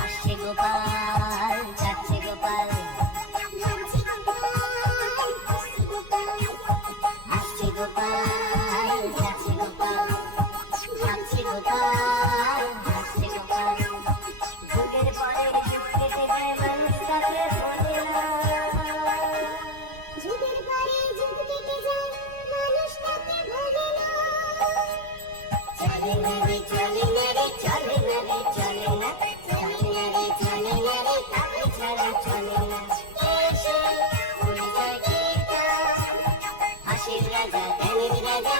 আসছে গোপাল যাচ্ছে গোপাল, আসছে গোপাল যাচ্ছে গোপাল, আসছে গোপাল আসছে গোপাল। যুগের পরে যুগ কেটে যায় মানুষ তাকে ভোলে না, যুগের পরে যুগ কেটে যায় মানুষ তাকে ভোলে না। চলে না রে চলে না রে চলে না রে চলে না, চলে না রে চলে না রে তাকে ছাড়া চলে না। এসে উড়ে যায় গীতা, হাসির রাজা জ্ঞানের রাজা